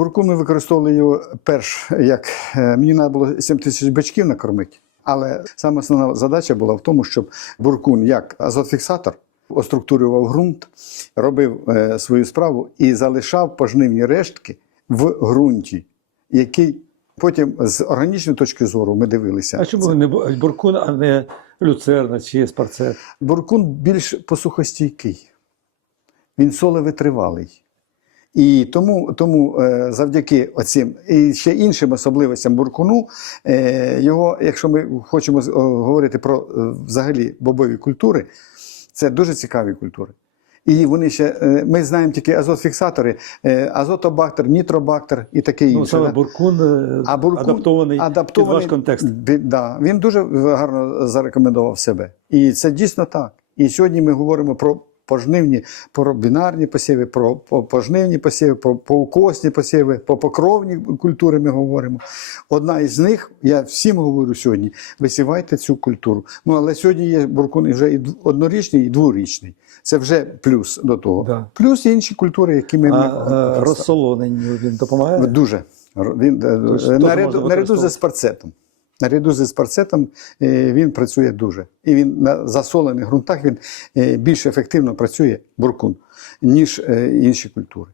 Буркун ми використовували його перш, як е, мені треба було 7 тисяч бачків накормити. Але саме основна задача була в тому, щоб буркун як азотфіксатор оструктурював ґрунт, робив е, свою справу і залишав пожнивні рештки в ґрунті, який потім з органічної точки зору ми дивилися. А чому не буркун, а не люцерна чи спарцет? Буркун більш посухостійкий, він солевитривалий. І тому, тому е, завдяки оцим і ще іншим особливостям буркуну, е, його, якщо ми хочемо говорити про е, взагалі бобові культури, це дуже цікаві культури. І вони ще, ми знаємо тільки азотфіксатори, азотобактер, нітробактер і таке інше. Ну, саме буркун, А буркун адаптований, адаптований під ваш контекст. Да, він дуже гарно зарекомендував себе. І це дійсно так. І сьогодні ми говоримо про пожнивні, про бінарні посіви, про пожнивні посіви, про поукосні посіви, про покровні культури ми говоримо. Одна із них, я всім говорю сьогодні, висівайте цю культуру. Ну, але сьогодні є буркун вже і однорічний, і дворічний. Це вже плюс до того. Да. Плюс інші культури, які ми А е, він допомагає? Дуже. Він, е, Тож теж наряду, наряду зі спарцетом. Наряду зі спарцетом е, він працює дуже. І він на засолених ґрунтах він е, більш ефективно працює буркун, ніж е, інші культури.